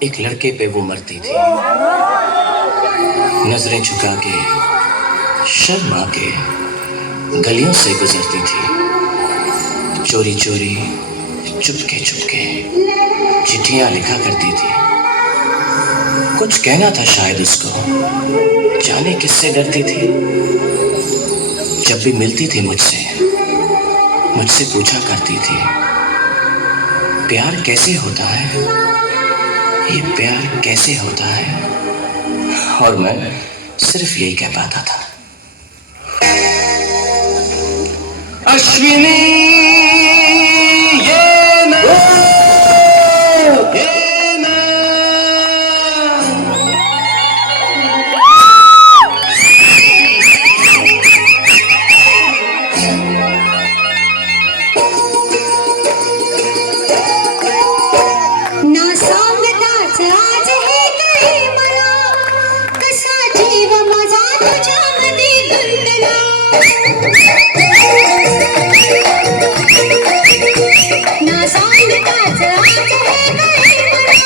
एक लड़के पे वो मरती थी, नजरें झुका के शर्मा के गलियों से गुजरती थी, चोरी चोरी चुपके चुपके चिट्ठियां लिखा करती थी। कुछ कहना था शायद उसको, जाने किससे डरती थी। जब भी मिलती थी मुझसे पूछा करती थी, प्यार कैसे होता है, ये प्यार कैसे होता है। और मैं सिर्फ यही कह पाता था, अश्विनी ये ना, ये ना। ना सांगताच आज हे काही मला, कसा जीव माझा तुझ्यामध्ये गुंतला। ना सांगताच आज हे काही मला,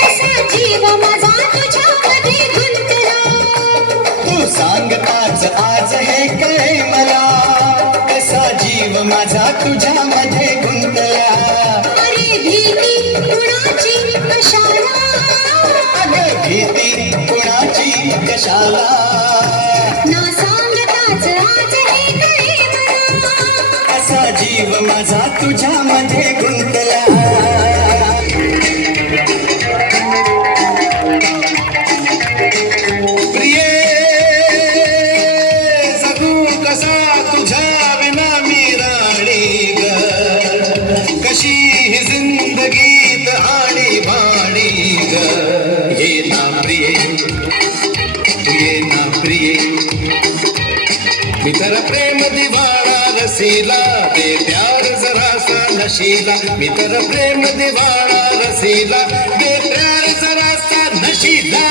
कसा जीव माझा तुझ्यामध्ये गुंतला। तू सांगताच आज हे काय मला, कसा जीव माझा तुझ्यामध्ये गुंतला। अरे भीती कुणाची कशाला, अगं भीती कुणाची कशाला। ना सांगताच आज हे काही मला, कसा जीव माझा तुझ्यामध्ये गुंतला। प्रिये जगू कसा तुझ्या विना मी राणी ग, कशी ही जिंदगीत आणी बाणी ग। ये ना प्रिये तू ये ना प्रिये, मी तर प्रेम दिवाळा रसीला, दे प्यार जरासा नशीला। मी तर प्रेम दिवाळा रसीला, दे प्यार जरासा नशीला।